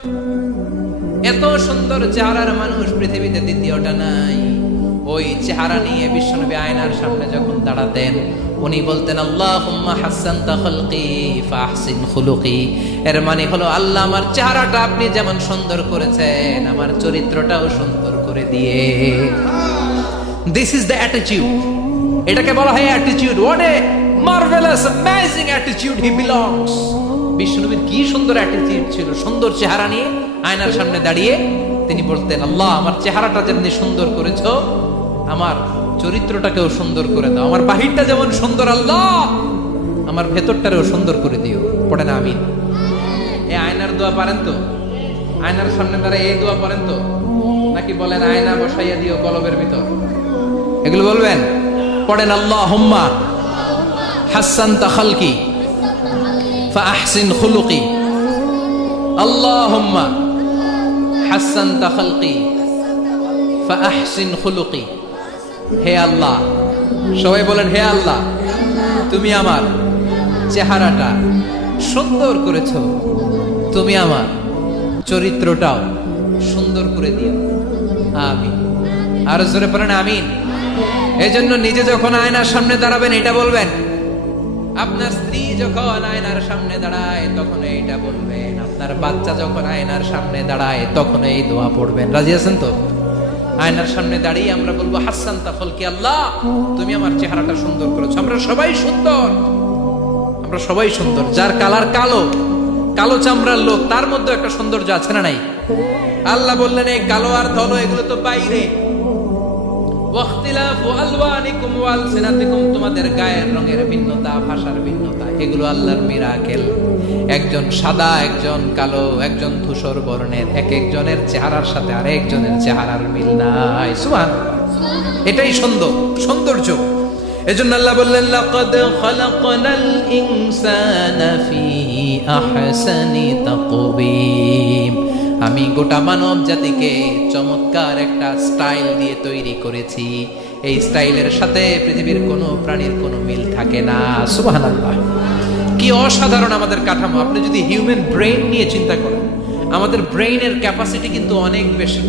এত সুন্দর চেহারার মানুষ পৃথিবীতে দ্বিতীয়টা নাই। ওই চেহারা নিয়ে বিশ্বনবী আয়নার সামনে যখন দাঁড়াতেন, উনি বলতেন আল্লাহ হাসান তাহলকি ফাহসিন খুলুকি। এর মানে হলো, আল্লাহ আমার চেহারাটা আপনি যেমন সুন্দর করেছেন, আমার চরিত্রটাও সুন্দর করে দিয়ে। দিস ইজ দ্য অ্যাটিটিউড এটাকে বলা হয় attitude what a marvellous amazing attitude he belongs বিষ্ণুনবীর কি সুন্দর অ্যাটিটিউড ছিল, সুন্দর চেহারা নিয়ে আয়নার সামনে দাঁড়িয়ে তিনি বলতেন, আল্লাহ, আমার চেহারাটা যেমনি সুন্দর করেছ, আমার চরিত্রটাকেও সুন্দর করে দাও। আমার বাহিরটা যেমন সুন্দর, আল্লাহ, আমার ভেতরটারেও সুন্দর করে দিও। পড়ে না, আমিন। এই আয়নার দোয়া পারেন তো? আয়নার সামনে দাঁড়ায় এই দোয়া পারেন তো? নাকি বলেন, আয়না বসাইয়া দিও কলবের ভিতর এগুলো বলবেন? পড়েন আল্লাহ হুম্মা হাসান তাখালকি ফাহসিন খুলুকি আল্লাহুম্মা হাসানতা খালকি ফাহসিন খুলুকি হে আল্লাহ, সবাই বলেন, হে আল্লাহ, তুমি আমার চেহারাটা সুন্দর করেছ। তুমি আমার চরিত্রটাও সুন্দর করে দিও। আমি আর জোরে পড়েন আমিন। এজন্য নিজে যখন আয়নার সামনে দাঁড়াবেন, এটা বলবেন আপনার স্ত্রী যখন আয়নার সামনে দাঁড়ায়, তখন এইটা বলবেন। আপনার বাচ্চা যখন আয়নার সামনে দাঁড়ায়, তখন এই দোয়া পড়বেন। রাজি আছেন তো? আয়নার সামনে দাঁড়িয়ে আমরা বলব, হাসান তাফল কি আল্লাহ, তুমি আমার চেহারাটা সুন্দর করেছ। আমরা সবাই সুন্দর। আমরা সবাই সুন্দর। যার কালার কালো কালো চামড়ার লোক, তার মধ্যে একটা সৌন্দর্য আছে না নাই? আল্লাহ বললেন, এই কালো আর ধলো, এগুলো তো বাইরে। তোমাদের গায়ের রঙের ভিন্নতা, ভাষার ভিন্নতা, এগুলো আল্লাহর মিরাকেল। একজন সাদা, একজন কালো, একজন ধূসর বর্ণের, এক একজনের চেহারার সাথে আরেকজনের চেহারার মিল নাই। সুবহানাল্লাহ। এটাই সুন্দর সৌন্দর্য। এজন্য আল্লাহ বললেন, লাকাদ খালাকনাল ইনসানা ফি আহসানি তাকবীম আমি গোটা মানব জাতিকে চমৎকার একটা স্টাইল দিয়ে তৈরি করেছি। এই স্টাইলের সাথে পৃথিবীর কোনো প্রাণীর কোনো মিল থাকে না। সুবহানাল্লাহ। কি অসাধারণ আমাদের কাঠামো। আপনি যদি হিউম্যান ব্রেন নিয়ে চিন্তা করেন, আমাদের ব্রেইনের ক্যাপাসিটি কিন্তু অনেক বেশি।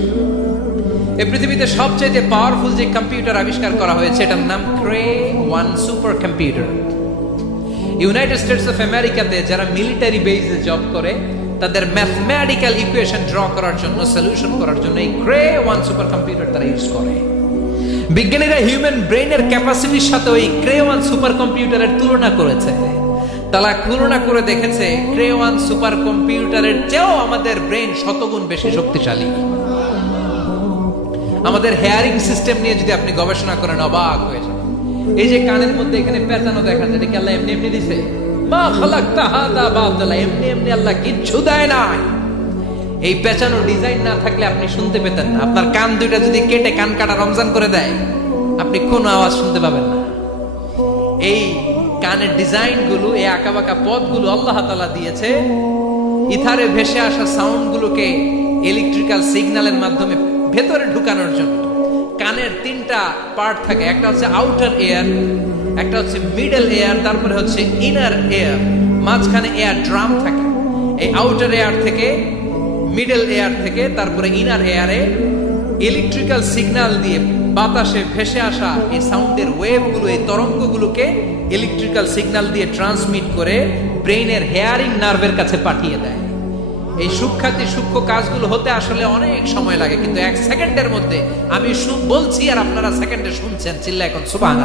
এই পৃথিবীতে সবচাইতে পাওয়ারফুল যে কম্পিউটার আবিষ্কার করা হয়েছে, এটার নাম Cray one super computer United States of আমেরিকাতে যারা মিলিটারি বেসে জব করে তাদের ম্যাথমেটিক্যাল ইকুয়েশন ড্র করার জন্য সলিউশন করার জন্য এই ক্রে ওয়ান সুপার কম্পিউটার তারা ইউজ করে। বিজ্ঞানীরা হিউম্যান ব্রেইনের ক্যাপাসিটির সাথে ওই ক্রে ওয়ান সুপার কম্পিউটারের তুলনা করেছে। তারা তুলনা করে দেখেছে ক্রে ওয়ান সুপার কম্পিউটারের চেয়েও আমাদের ব্রেন শতগুণ বেশি শক্তিশালী। আমাদের হেয়ারিং সিস্টেম নিয়ে যদি আপনি গবেষণা করেন, অবাক হয়ে যাবেন। এই যে কানের মধ্যে এখানে পেঁচানো দেখা যায়, এটা কি আল্লাহ এমনি এমনি দিছে? মা খালাকতা হাদা বাদলা এমনি এমনি আল্লাহ কিচ্ছু দেয় নাই। এই পেঁচানো ডিজাইন না থাকলে আপনি শুনতে পেতেন না। আপনার কান দুইটা যদি কেটে কান কাটা রমজান করে দেয়, আপনি কোনো আওয়াজ শুনতে পাবেন না। এই কানের ডিজাইনগুলো এই আঁকাবাঁকা পথগুলো আল্লাহ তালা দিয়েছে। ইথারে ভেসে আসা সাউন্ড গুলোকে ইলেকট্রিক্যাল সিগন্যালের মাধ্যমে ভেতরে ঢুকানোর জন্য। কানের তিনটা পার্ট থাকে। একটা হচ্ছে আউটার এয়ার একটা হচ্ছে মিডল এয়ার তারপরে হচ্ছে ইনার এয়ার মাঝখানে এয়ার ড্রাম থাকে। এই আউটার এয়ার থেকে মিডল এয়ার থেকে তারপরে ইনার এয়ারে ইলেকট্রিক্যাল সিগন্যাল দিয়ে বাতাসে ভেসে আসা এই সাউন্ডের ওয়েভগুলো এই তরঙ্গগুলোকে ইলেকট্রিক্যাল সিগন্যাল দিয়ে ট্রান্সমিট করে ব্রেইনের হেয়ারিং নার্ভের কাছে পাঠিয়ে দেয়। এই সূক্ষাতি সূক্ষ্ম কাজগুলো হতে আসলে অনেক সময় লাগে, কিন্তু এক সেকেন্ডের মধ্যে আমি বলছি আর আপনারা সেকেন্ডে শুনছেন চিল্লা এখন সুবাহ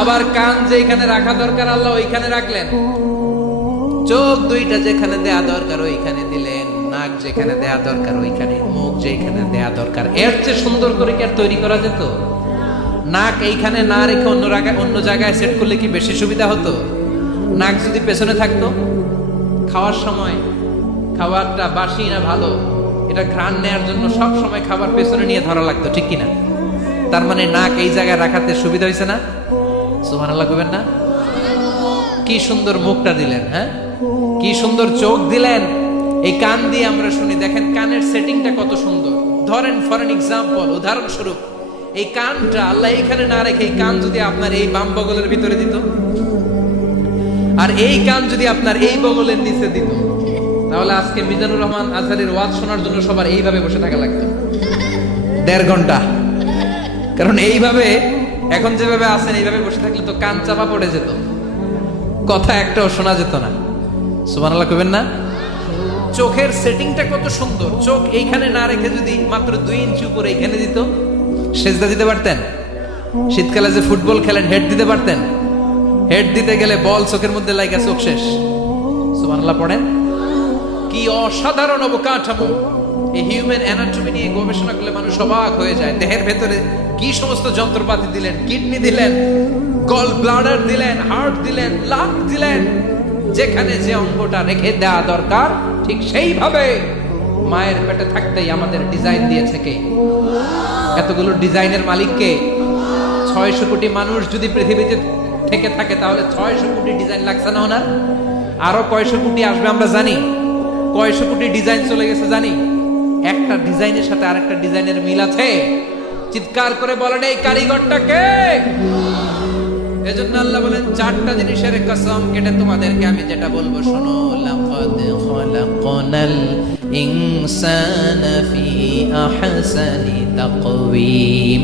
আবার কান যে এখানে রাখা দরকার, আল্লাহ ওইখানে রাখলেন। চোখ দুইটা যেখানে দেয়া দরকার, ওইখানে দিলেন। নাক যেখানে দেয়া দরকার, ওইখানে মুখ যেখানে দেয়া দরকার। এর চেয়ে সুন্দর করে কি আর তৈরি করা যেত? নাক এইখানে না রেখে অন্য অন্য জায়গায় সেট করলে কি বেশি সুবিধা হতো? নাক যদি পেছনে থাকতো? খাওয়ার সময় খাবারটা বাসি না ভালো, এটা ঘ্রাণ নেয়ার জন্য সব সময় খাবার পেছনে নিয়ে ধরা লাগতো, ঠিক কিনা? তার মানে নাক এই জায়গায় রাখাতে সুবিধা হয়েছে না? সুমান লাগবেন না। কি সুন্দর মুখটা দিলেন হ্যাঁ? কি সুন্দর চোখ দিলেন। এই কান দিয়ে আমরা শুনি, দেখেন কানের সেটিংটা কত সুন্দর। ধরেন ফর এন এক্সাম্পল উদাহরণস্বরূপ, এই কানটা আল্লাহ এইখানে না রেখে এই কান যদি আপনার এই বাম বগলের ভিতরে দিত, আর এই কান যদি আপনার এই বগলের নিচে দিত তাহলে আজকে মিজানুর রহমান আজহারের ওয়াজ শোনার জন্য সবার এইভাবে বসে থাকা লাগতো দেড় ঘণ্টা। কারণ এইভাবে, এখন যেভাবে আছেন, এইভাবে বসে থাকলে তো কান চাপা পড়ে যেত। কথা একটাও শোনা যেত না। সুমান আল্লাহ কবেন না? চোখের সেটিংটা কত সুন্দর। চোখ এইখানে না রেখে যদি মাত্র দুই ইঞ্চি উপরে এইখানে দিত, সেজদা দিতে পারতেন? শীতকালে যে ফুটবল খেলেন, হেড দিতে পারতেন? হেড দিতে গেলে বল চোখের মধ্যে লাগা চোখ শেষ। সুবহানাল্লাহ পড়েন। কি অসাধারণ অবকাঠামো। এই হিউম্যান অ্যানাটমি নিয়ে গবেষণা করলে মানুষ অবাক হয়ে যায়। দেহের ভেতরে কি সমস্ত যন্ত্রপাতি দিলেন, কিডনি দিলেন গল ব্লাডার দিলেন হার্ট দিলেন লাং দিলেন। যেখানে যে অঙ্গটা রেখে দেওয়া দরকার, ঠিক সেইভাবে মায়ের পেটে থাকতেই আমাদের ডিজাইন দিয়েছে কে? এতগুলো ডিজাইনের মালিককে ছয়শো কোটি মানুষ যদি পৃথিবীতে থেকে থাকে, তাহলে ছয়শো কোটি ডিজাইন লাগছে না ওনার? আরও কয়শো কোটি আসবে আমরা জানি। কয়শো কোটি ডিজাইন চলে গেছে জানি? একটা ডিজাইনের সাথে আরেকটা ডিজাইনের মিল আছে? চিৎকার করে বলেন এই কারিগরটা কে? এজন্য আল্লাহ বলেন, চারটা জিনিসের কসম কেটে তোমাদেরকে আমি যেটা বলব, শোনো, লাকাদ খালাকনাল ইনসানা ফি আহসানি তাকওয়িম।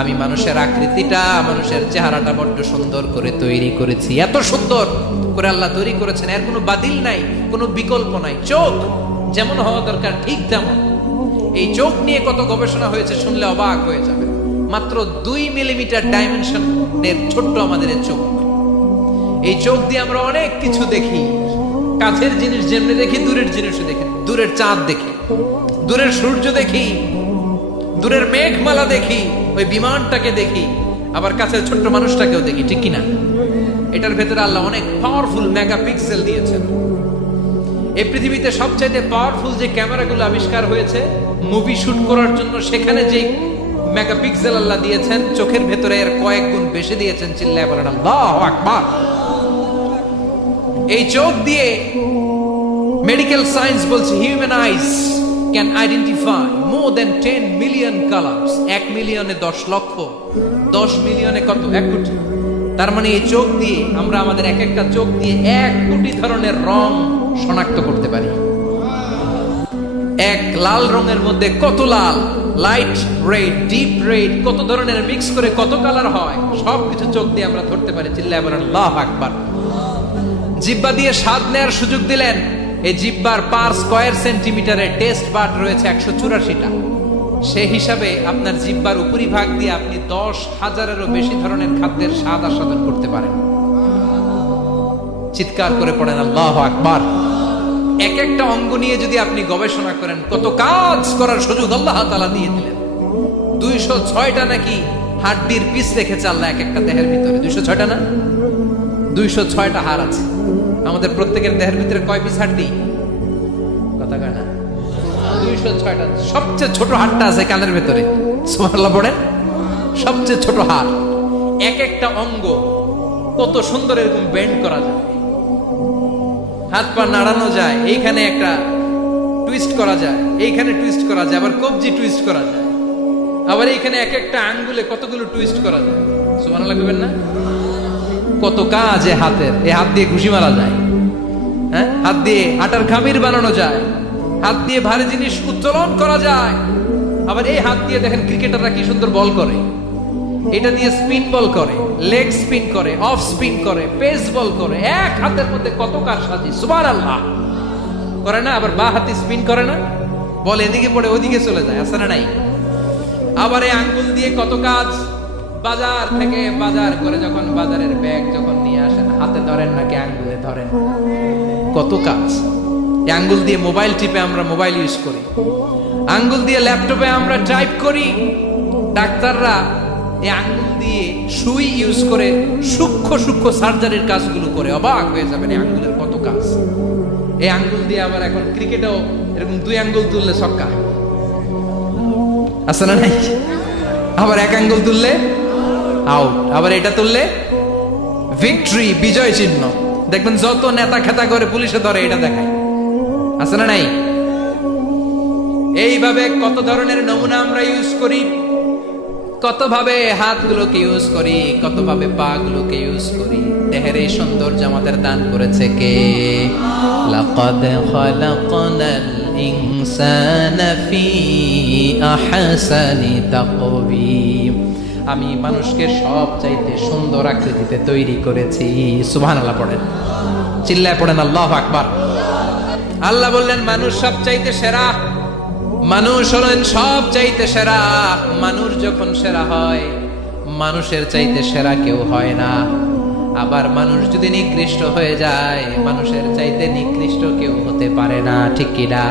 আমি মানুষের আকৃতিটা, মানুষের চেহারাটা বড্ড সুন্দর করে তৈরি করেছি। এত সুন্দর করে আল্লাহ তৈরি করেছেন, এর কোনো বাতিল নাই। কোনো বিকল্প নাই। চোখ যেমন হওয়া দরকার, ঠিক তেমন। এই চোখ নিয়ে কত গবেষণা হয়েছে শুনলে অবাক হয়ে যাবে। মাত্র দুই মিলিমিটার ডাইমেনশনের ছোট্ট আমাদের চোখ। এই চোখ দিয়ে আমরা অনেক কিছু দেখি। কাছের জিনিস যেমনি দেখি, দূরের জিনিসও দেখি। দূরের চাঁদ দেখি। দূরের সূর্য দেখি। দূরের মেঘমালা দেখি। ওই বিমানটাকে দেখি। আবার কাছের ছোট্ট মানুষটাকেও দেখি, ঠিক কিনা? এটার ভেতরে আল্লাহ অনেক পাওয়ারফুল মেগা পিক্সেল দিয়েছেন। এই পৃথিবীতে সবচাইতে পাওয়ারফুল যে ক্যামেরাগুলো আবিষ্কার হয়েছে মুভি শুট করার জন্য সেখানে যে মেগাপিক্সেল আল্লাহ দিয়েছেন, চোখের ভেতরে এর কয়েক গুণ বেশি দিয়েছেন, চিল্লায় বলেন, আল্লাহু এই চোখ দিয়ে মেডিকেল সায়েন্স বলছে human eyes can identify more than ten million colours এক মিলিয়নে দশ লক্ষ, দশ মিলিয়নে কত? এক কোটি। তার মানে এই চোখ দিয়ে, আমরা আমাদের এক একটা চোখ দিয়ে এক কোটি ধরনের রং শনাক্ত করতে পারি। এক লাল রঙের মধ্যে কত লাল? লাইট রেড ডিপ রেড কত ধরনের মিক্স করে কত কালার হয়? সব কিছু চোখ দিয়ে আমরা ধরতে পারি। চিল্লায় বলেন আকবার। জিব্বা দিয়ে স্বাদ নেয়ার সুযোগ দিলেন। এই জিব্বার পার স্কয়ার সেন্টিমিটারে টেস্ট বাট রয়েছে একশো চুরাশিটা। সে হিসাবে আপনার জিব্বার উপরিভাগ দিয়ে আপনি দশ হাজারেরও বেশি ধরনের খাদ্যের স্বাদ আস্বাদন করতে পারেন। চিৎকার করে পড়েন, আল্লাহ আকবার। এক একটা অঙ্গ নিয়ে যদি আপনি গবেষণা করেন, কত কাজ করার সুযোগ আল্লাহ তালা দিয়ে দিলেন। দুইশো ছয়টা নাকি হাড্ডির পিস রেখেছে আল্লাহ এক একটা দেহের ভিতরে। দুইশো ছয়টা না? দুইশো ছয়টা হাড় আছে। আমাদের প্রত্যেকের দেহের ভিতরে কয় পিস হাড্ডি? কথা কয় না। দুইশো ছয়টা। সবচেয়ে ছোট হাড়টা আছে কানের ভেতরে। সুবহানাল্লাহ পড়েন। সবচেয়ে ছোট হাড়। এক একটা অঙ্গ কত সুন্দর এরকম বেন্ড করা যায়। হাত পা নাড়ানো যায়, এইখানে একটা টুইস্ট করা যায়, এইখানে টুইস্ট করা যায়, আবার কবজি টুইস্ট করা যায়। আবার এইখানে এক একটা আঙ্গুলে কতগুলো টুইস্ট করা যায়। সুবহানাল্লাহ কইবেন না? কত কাজ এ হাতের, এ হাত দিয়ে ঘুষি মারা যায়। হ্যাঁ? হাত দিয়ে আটার খামির বানানো যায়। হাত দিয়ে ভারী জিনিস উত্তোলন করা যায়। আবার এই হাত দিয়ে দেখেন ক্রিকেটাররা কি সুন্দর বল করে। এটা দিয়ে স্পিন বল করে লেগ স্পিন করে অফ স্পিন করে পেস বল করে, এক হাতের মধ্যে কত কার সাজি সুবার আল্লাহ করে না? আবার বা হাতে স্পিন করে না? বল, এদিকে পড়ে, ওদিকে চলে যায় আসে না নাই? আবার এই আঙ্গুল দিয়ে কত কাজ? বাজার থেকে বাজার করে যখন বাজারের ব্যাগ যখন নিয়ে আসেন, হাতে ধরেন নাকি আঙ্গুলে ধরেন? কত কাজ? আঙ্গুল দিয়ে মোবাইল টিপে আমরা মোবাইল ইউজ করি। আঙ্গুল দিয়ে ল্যাপটপে আমরা টাইপ করি। ডাক্তাররা এই আঙ্গুল দিয়ে সুই ইউজ করে সূক্ষ্ম সূক্ষ্ম সার্জারির কাজগুলো করে। অবাক হয়ে যাবেন এই আঙ্গুলের কত কাজ। এই আঙ্গুল দিয়ে আবার এখন ক্রিকেটেও এরকম দুই আঙ্গুল তুললে ছক্কা আছে না নাই? আবার এক আঙ্গুল তুললে আউট আবার এটা তুললে ভিক্টরি বিজয় চিহ্ন। দেখবেন যত নেতা খেতা করে পুলিশে ধরে, এটা দেখায়। আছে না নাই? এইভাবে কত ধরনের নমুনা আমরা ইউজ করি কতভাবে হাতগুলোকে ইউজ করি কতভাবে পা গুলোকে ইউজ করি। দেহের এই সৌন্দর্য আমাদের দান করেছে কে? লাকাদ খালাকনাল ইনসানা ফি আহসানি তাকবীম আমি মানুষকে সব চাইতে সুন্দর আকৃতিতে তৈরি করেছি। সুবহানাল্লাহ পড়েন। চিল্লায় পড়েন আল্লাহ আকবার। আল্লাহ বললেন মানুষ সব চাইতে সেরা মানুষ হলেন সব চাইতে সেরা। মানুষ যখন সেরা হয়, মানুষের চাইতে সেরা কেউ হয় না। আবার মানুষ যদি নিকৃষ্ট হয়ে যায়, মানুষের চাইতে নিকৃষ্ট কেউ হতে পারে না, ঠিক কিনা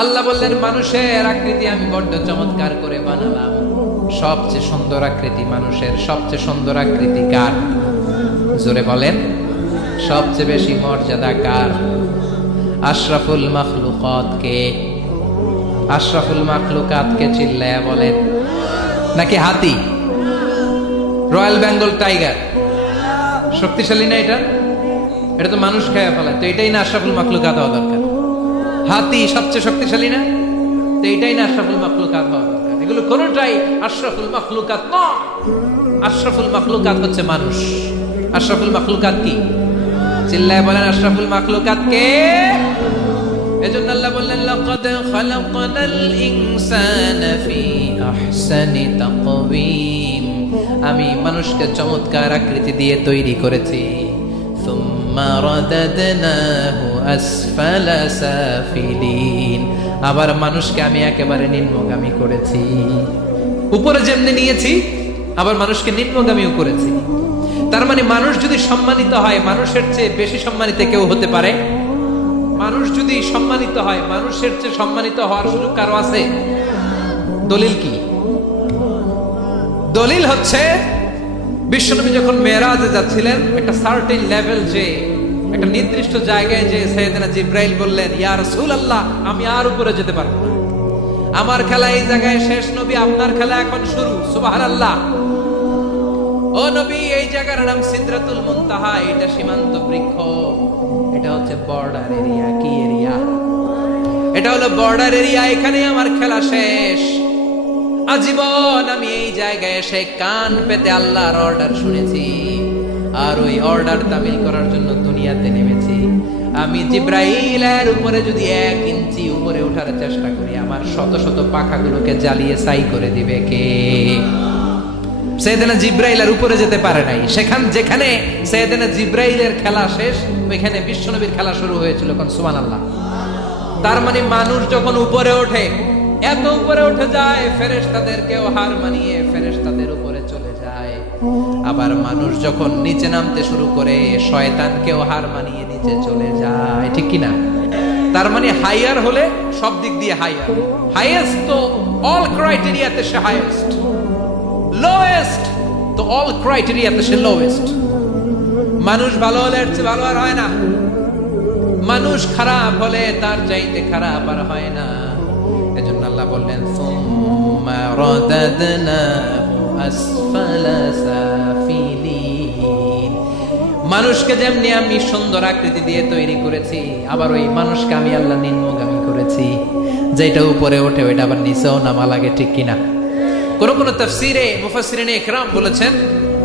আল্লাহ বললেন, মানুষের আকৃতি আমি বড্ড চমৎকার করে বানালাম। সবচেয়ে সুন্দর আকৃতি মানুষের, সবচেয়ে সুন্দর আকৃতি কার? জোরে বলেন, সবচেয়ে বেশি মর্যাদা কার? আশরাফুল মখলুকত কে? আশরাফুল মখলুকাত কে চিল্লায়া বলেন, নাকি হাতি? Royal Bengal tiger. শক্তিশালী না এটা? এটা তো মানুষ খেয়ে ফেলায়। তো এটাই না আশরাফুল মখলুকাত হওয়া দরকার। হাতি সবচেয়ে শক্তিশালী না? তো এটাই না আশরাফুল মখলুকাত হওয়া দরকার। এগুলো কোনোটাই আশরাফুল মখলুকাত নয়। আশরাফুল মখলুকাত হচ্ছে মানুষ। আশরাফুল মখলুকাত কি? চিল্লায় বলেন, আশরাফুল মখলুকাত কে? এজন্য আল্লাহ বললেন, লাকাদ খালাকনাল ইনসানা ফি আহসানি তাকওয়িম। আমি মানুষকে চমৎকার আকৃতি দিয়ে তৈরি করেছি। সুম্মা রাদাদনাহু আসফালা সাফিলিন। আবার মানুষকে আমি একেবারে নিম্নগামী করেছি। উপরে যেমনি নিয়েছি, আবার মানুষকে নিম্নগামীও করেছি। তার মানে মানুষ যদি সম্মানিত হয়, মানুষের চেয়ে বেশি সম্মানিত কেউ হতে পারে? মানুষ যদি সম্মানিত হয়, মানুষের চেয়ে সম্মানিত হওয়ার সুযোগ কারও আছে? দলিল কি? দলিল হচ্ছে, বিশ্বনবী যখন মেয়েরাজে যাচ্ছিলেন, একটা সার্টেন লেভেল যে, একটা নির্দিষ্ট জায়গায় যে সৈয়দনা জিব্রাইল বললেন, ইয়া রাসূলুল্লাহ, আমি আর উপরে যেতে পারব না। আমার খেলা এই জায়গায় শেষ নবী, আপনার খেলা এখন শুরু। সুবহানাল্লাহ। ও নবী, এই জায়গার নাম সিদরাতুল মুনতাহা, এটা সীমান্ত বৃক্ষ। এটা হচ্ছে বর্ডার এরিয়া কি এরিয়া এটা হলো বর্ডার এরিয়া এখানে আমার খেলা শেষ। আজীবন আমি এই জায়গায় এসে কান পেতে আল্লাহর অর্ডার শুনেছি। আর ওই অর্ডার তামিল করার জন্য দুনিয়াতে নেমেছি। আমি জিব্রাইলের উপরে যদি এক ইঞ্চি উপরে ওঠার চেষ্টা করি, আমার শত শত পাখাগুলোকে জ্বালিয়ে সাই করে দিবে কে? সৈয়দনা জিব্রাইলের উপরে যেতে পারে নাই। সেখান যেখানে সৈয়দনা জিব্রাইলের খেলা শেষ, ওইখানে বিশ্বনবীর খেলা শুরু হয়েছিল কোন সুমান আল্লাহ তার মানে মানুষ যখন উপরে ওঠে, এত উপরে উঠে যায় ফেরেশতাদেরকেও হার মানিয়ে ফেরেশতাদের উপরে চলে যায়। আবার মানুষ যখন নিচে নামতে শুরু করে শয়তানকেও হার মানিয়ে নিচে চলে যায়। ঠিক কিনা? তার মানে হাইয়ার হলে সব দিক দিয়ে হাইয়ার হাইয়েস্ট তো অল ক্রাইটেরিয়াতে সে হাইয়েস্ট লোয়েস্ট তো অল ক্রাইটেরিয়াতে সে লোয়েস্ট মানুষ ভালো হলে এর চেয়ে ভালো আর হয় না। মানুষ খারাপ হলে তার চাইতে খারাপ আর হয় না। এজন্য আল্লাহ বললেন মানুষকে যেমনি আমি সুন্দর আকৃতি দিয়ে তৈরি করেছি, আবার ওই মানুষকে আমি আল্লাহ নিম্নগামী করেছি। যেটা উপরে ওঠে, ওইটা আবার নিচেও নামা লাগে, ঠিক কিনা? কোন কোন তফসিরে মুফাসসিরিনে ইকরাম বলেছেন,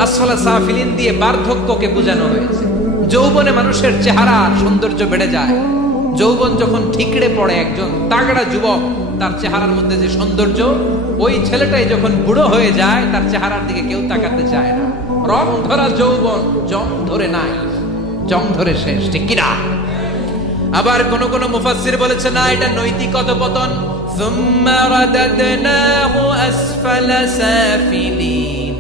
আসফালা সাফিলিন দিয়ে বার্ধক্যকে বোঝানো হয়েছে। যৌবনে মানুষের চেহারা সৌন্দর্য বেড়ে যায়। যৌবন যখন ঠিকড়ে পড়ে একজন তাগড়া যুবক, তার চেহারার মধ্যে যে সৌন্দর্য, ওই ছেলেটাই যখন বুড়ো হয়ে যায়, তার চেহারার দিকে কেউ তাকাতে চায় না। রং ধরা যৌবন, জং ধরে নাই, জং ধরে শেষ, ঠিক কিনা? আবার কোন কোন মুফাসসির বলেছে, না, এটা নৈতিক অধপতন ثم رددناه أسفل سافلين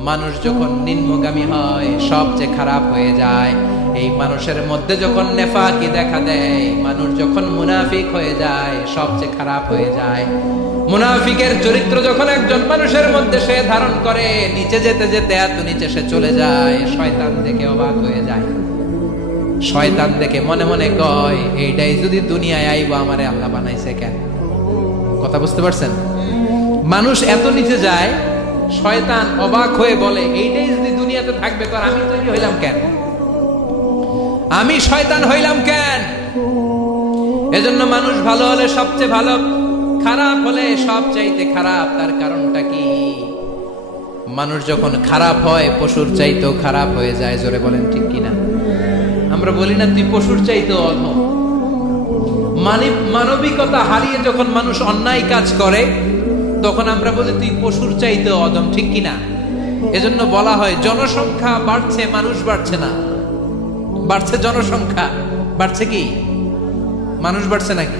মানুষ যখন নিম্নগামী হয় সবচেয়ে খারাপ হয়ে যায় এই মানুষের মধ্যে যখন নেফাকি দেখা দেয় মানুষ যখন মুনাফিক হয়ে যায় সবচেয়ে খারাপ হয়ে যায় মুনাফিকের চরিত্র যখন একজন মানুষের মধ্যে সে ধারণ করে নিচে যেতে যেতে এত নিচে সে চলে যায় শয়তান দেখে অবাক হয়ে যায় শয়তান দেখে মনে মনে কয় এইটাই যদি দুনিয়ায় আইব আমারে আল্লাহ বানাইছে কেন কথা বুঝতে পারছেন? মানুষ এত নিচে যায়, শয়তান অবাক হয়ে বলে, এইটাই যদি দুনিয়াতে থাকবে, তো আমি তৈরি হইলাম কেন? আমি শয়তান হইলাম কেন? এজন্য মানুষ ভালো হলে সবচেয়ে ভালো, খারাপ হলে সব চাইতে খারাপ, তার কারণটা কি? মানুষ যখন খারাপ হয়, পশুর চাইতেও খারাপ হয়ে যায়, জোরে বলেন ঠিক কিনা? আমরা বলি না, তুই পশুর চাইতেও অধম। মানব মানবিকতা হারিয়ে যখন মানুষ অন্যায় কাজ করে, তখন আমরা বলি, তুই পশুর চাইতে অদম ঠিক কিনা? এজন্য বলা হয়, জনসংখ্যা বাড়ছে, মানুষ বাড়ছে না। বাড়ছে জনসংখ্যা। বাড়ছে কি? মানুষ বাড়ছে নাকি?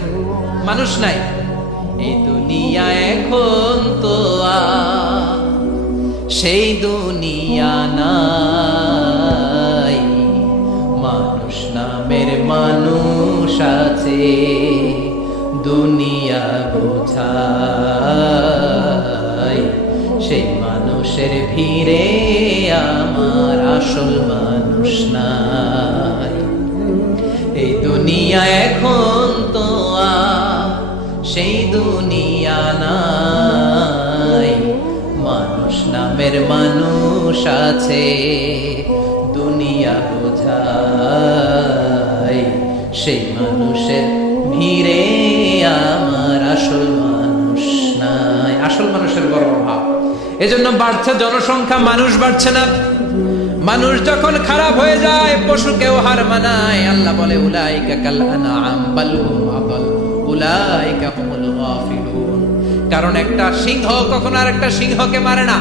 মানুষ নাই। এই দুনিয়া এখন তো সেই দুনিয়া নাই। মানুষ নামের মানুষ আছে। দুনিয়া বোঝাই সেই মানুষের ভিড়ে আমার আসল মানুষ নাই। এই দুনিয়া এখন তো সেই দুনিয়া নাই। মানুষ নামের মানুষ আছে, দুনিয়া বোঝাই সেই মানুষের ভিড়ে আমার আসল মানুষ নাই। আসল মানুষের বড় অভাব। এজন্য বাড়ছে জনসংখ্যা, মানুষ বাড়ছে না। মানুষ যখন খারাপ হয়ে যায় পশুকেও হার মানায়। আল্লাহ বলে, উলাইকা কারণ একটা সিংহ কখনো আর একটা সিংহকে মারে না।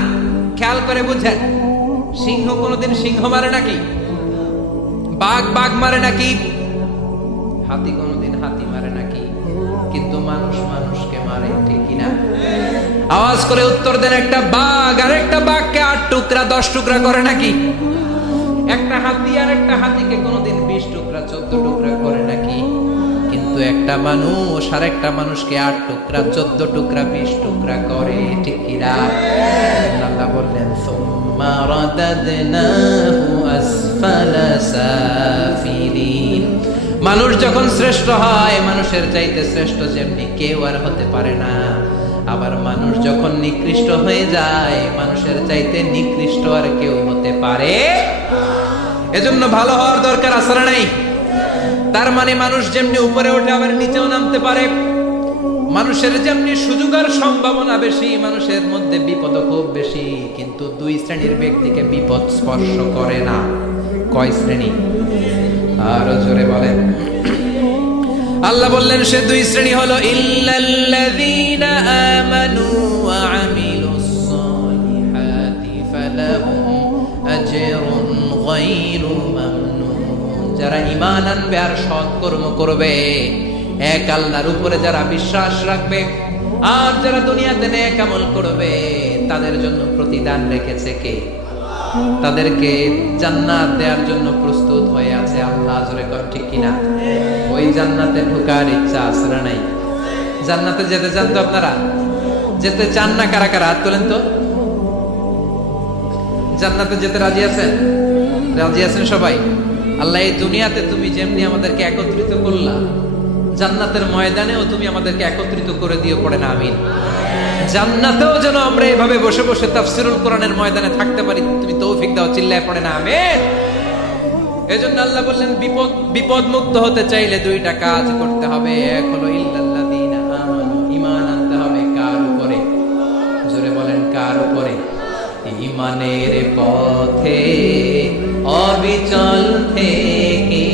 খেয়াল করে বুঝেন, সিংহ কোনোদিন সিংহ মারে নাকি? বাঘ বাঘ মারে নাকি? হাতি কোনোদিন কিন্তু মানুষ মানুষকে মারে, ঠিক কিনা? আওয়াজ করে উত্তর দেন, একটা বাঘ আর একটা বাঘকে আট টুকরা, দশ টুকরা করে নাকি? একটা হাতি আর একটা হাতিকে কোনোদিন বিশ টুকরা, চোদ্দ টুকরা করে নাকি? কিন্তু একটা মানুষ আর একটা মানুষকে আট টুকরা, চোদ্দ টুকরা, বিশ টুকরা করে, ঠিক আল্লাহ বললেন, সুম্মা রাদাদনাহু আসফালা সাফিলিন মানুষ যখন শ্রেষ্ঠ হয়, মানুষের চাইতে শ্রেষ্ঠ যেমনি কেউ আর হতে পারে না। আবার মানুষ যখন নিকৃষ্ট হয়ে যায়, মানুষের চাইতে নিকৃষ্ট আর কেউ হতে পারে এজন্য ভালো হওয়ার দরকার আসলে নাই? তার মানে মানুষ যেমনি উপরে ওঠে আবার নিচেও নামতে পারে। মানুষের যেমনি সুযোগ আর সম্ভাবনা বেশি, মানুষের মধ্যে বিপদ খুব বেশি। কিন্তু দুই শ্রেণির ব্যক্তিকে বিপদ স্পর্শ করে না। কয় শ্রেণি? আরও জোরে বলেন। আল্লাহ বললেন, সে দুই শ্রেণি হলো যারা ঈমান আনবে আর সৎ কর্ম করবে, এক আল্লাহর উপরে যারা বিশ্বাস রাখবে, আর যারা দুনিয়াতে নেক আমল করবে, তাদের জন্য প্রতিদান রেখেছে কে? তাদেরকে জান্নাত দেওয়ার জন্য প্রস্তুত হয়ে আছে আল্লাহ, জোরে কর, ঠিক কিনা? ওই জান্নাতে ঢোকার ইচ্ছা না নাই? জান্নাতে যেতে চান তো আপনারা? যেতে চান না কারা কারা? হাত তোলেন তো। জান্নাতে যেতে রাজি আছেন? রাজি আছেন সবাই? আল্লাহ, এই দুনিয়াতে তুমি যেমনি আমাদেরকে একত্রিত করলা, জান্নাতের ময়দানেও তুমি আমাদেরকে একত্রিত করে দিয়ে পড়ে না, আমিন। জান্নাতেও যেন আমরা এইভাবে বসে বসে তাফসিরুল কোরআনের ময়দানে থাকতে পারি, তুমি তৌফিক দাও, চিল্লায় পড়ে না, আমিন। এজন্য আল্লাহ বললেন, বিপদ বিপদ মুক্ত হতে চাইলে দুইটা কাজ করতে হবে, এক হলো, ইল্লাল্লাযীনা আমানু আনতে হবে, কার উপরে? জোরে বলেন, কার উপরে? ঈমানের পথে, অবিচল থেকে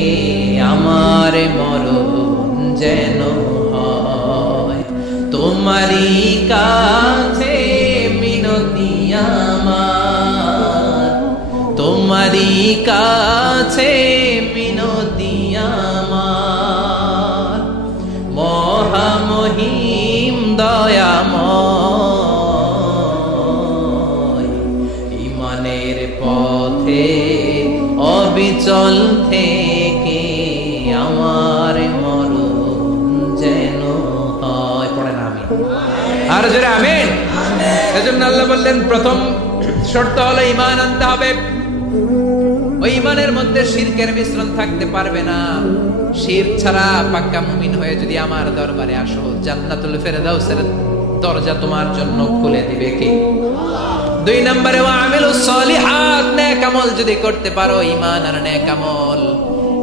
আমার মরণ যেন তোমারই কাছে মিনতি আমার। তোমারই কাছে মিনতি আমার। মহামহিম দয়াময় ইমানের পথে অবিচল থেকে আর জোরে আমিন। এজন্য আল্লাহ বললেন, প্রথম শর্ত হলো ইমান আনতে হবে। ওই ইমানের মধ্যে শিরকের মিশ্রণ থাকতে পারবে না। শির ছাড়া পাক্কা মুমিন হয়ে যদি আমার দরবারে আসো, জান্নাতুল ফেরদাউসের দরজা তোমার জন্য খুলে দিবে কে? দুই নম্বরে, ওয়া সলিহাত নেক আমল যদি করতে পারো, ঈমান আর নেক আমল।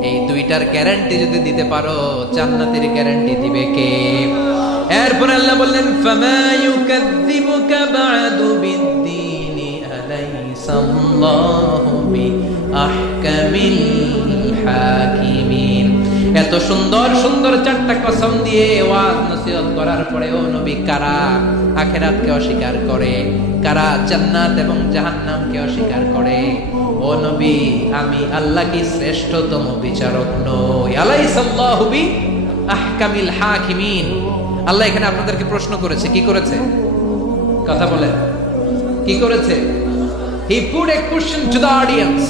এই দুইটার গ্যারান্টি যদি দিতে পারো, জান্নাতের গ্যারান্টি দিবে কে? এরপর আল্লাহ বললেন এত সুন্দর সুন্দর চারটা কসম দিয়ে ওয়াজ নসিহত করার পরে ও নবী কারা আখেরাতকে অস্বীকার করে, কারা জান্নাত এবং জাহান্নামকে অস্বীকার করে? ও নবী, আমি আল্লাহ কি শ্রেষ্ঠতম বিচারক নই? আলাইসাল্লাহু বি আহকামিল হাকিমিন। আল্লাহ এখানে আপনাদেরকে প্রশ্ন করেছে, কি করেছে? কথা বলেন। কি করেছে? He put a question to audience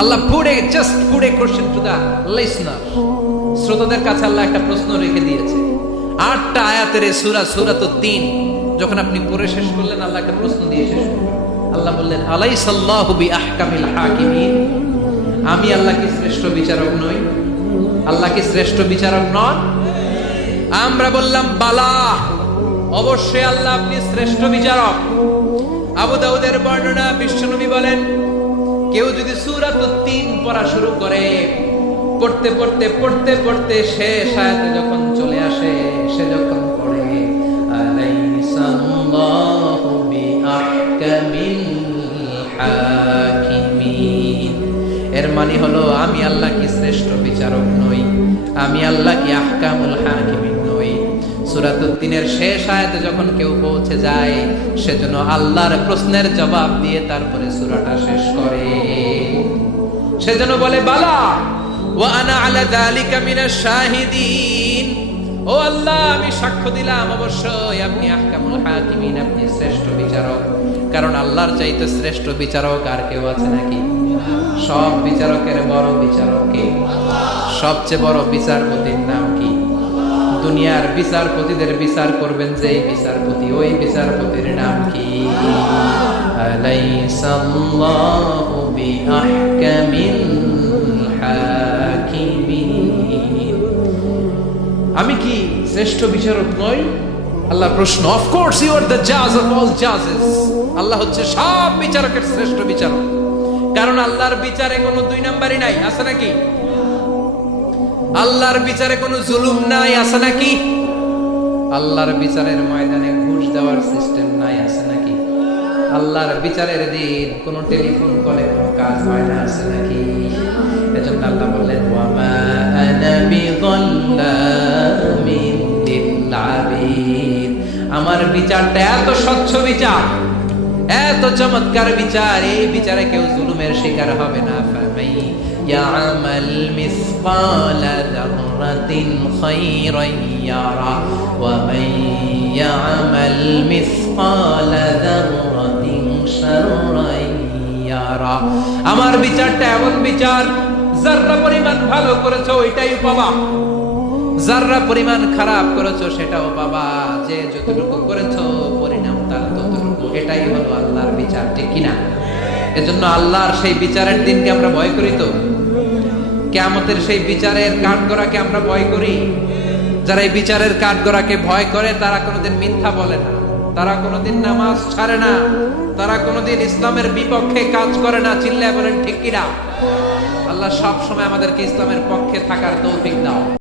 Allah put a just put a question to listener শ্রোতাদের কাছে আল্লাহ একটা প্রশ্ন রেখে দিয়েছে। আটটা আয়াতের এই সূরা, সূরাতুদ তিন যখন আপনি পড়ে শেষ করলেন, আল্লাহ একটা প্রশ্ন দিয়ে শেষ আল্লাহ বললেন, আলাইসাল্লাহু বি আহকামিল হাকিমিন? আমি আল্লাহ কি শ্রেষ্ঠ বিচারক নই? আল্লাহ কি শ্রেষ্ঠ বিচারক নন? আমরা বললাম, বালা, অবশ্যই আল্লাহ আপনি শ্রেষ্ঠ বিচারক। আবু দাউদের বর্ণনা বিশ্বনবী বলেন, কেউ যদি সূরাত তিন পড়া শুরু করে, পড়তে পড়তে পড়তে পড়তে শেষ আয়াতে যখন চলে আসে, সে যখন পড়ে এর মানে হলো, আমি আল্লাহ কি শ্রেষ্ঠ বিচারক নই, আমি আল্লাহ কি আহকামুল হাকিমিন। নই শেষ আয়াতে যখন কেউ পৌঁছে যায় সেজন্য আল্লাহর প্রশ্নের জবাব দিয়ে তারপরে সূরাটা শেষ করে। সেজন্য বলে, বালা আলা শাহিদিন। ও আল্লাহ, আমি সাক্ষ্য দিলাম, অবশ্যই আপনি আহকামুল হাকিমিন, আপনি শ্রেষ্ঠ বিচারক। কারণ আল্লাহর চাইতে শ্রেষ্ঠ বিচারক আর কেউ আছে নাকি? সব বিচারকের বড় বিচারক কে? সবচেয়ে বড় বিচারপতির নাম দুনিয়ার বিচারপতিদের বিচার করবেন যে বিচারপতি, ওই বিচারপতির নাম কি? আমি কি শ্রেষ্ঠ বিচারক নই? আল্লাহ প্রশ্ন of course you are the জাজ অফ অল জাজেস আল্লাহ হচ্ছে সব বিচারকের শ্রেষ্ঠ বিচারক। কারণ আল্লাহর বিচারে কোনো দুই নাম্বারই নাই, আছে নাকি? আল্লাহর বিচারে কোনো জুলুম নাই, আছে নাকি? আল্লাহর বিচারের ময়দানে ঘুষ দেওয়ার সিস্টেম নাই, আছে নাকি? আল্লাহর বিচারের দিন কোনো টেলিফোন কলে কোনো কাজ হয় না, আছে নাকি? এজন্য আল্লাহ বললেন আমার বিচারটা এত স্বচ্ছ বিচার, এত চমৎকার বিচার, এই বিচারে কেউ জুলুমের শিকার হবে না মিসকালা যাররাতিন খায়রান ইয়ারা ওয়া মান ইয়ামাল মিসকালা যাররাতিন শাররান ইয়ারা আমার বিচারটা এমন বিচার, যাররা পরিমাণ ভালো করেছ ওইটাই পাবা। যাররা পরিমাণ খারাপ করেছ সেটাও পাবা। যে যতটুকু করেছ, পরিণাম তার ততটুকু। এটাই হলো আল্লাহর বিচার, ঠিক কিনা? এজন্য আল্লাহর সেই বিচারের দিনকে আমরা ভয় করি তো। কেয়ামতের সেই বিচারের কাঠগড়াকে আমরা ভয় করি। যারা এই বিচারের কাঠগড়াকে ভয় করে, তারা কোনোদিন মিথ্যা বলে না। তারা কোনোদিন নামাজ ছাড়ে না। তারা কোনোদিন ইসলামের বিপক্ষে কাজ করে না। চিল্লায় বলেন, ঠিক কিনা আল্লাহ সবসময় আমাদেরকে ইসলামের পক্ষে থাকার তৌফিক দাও।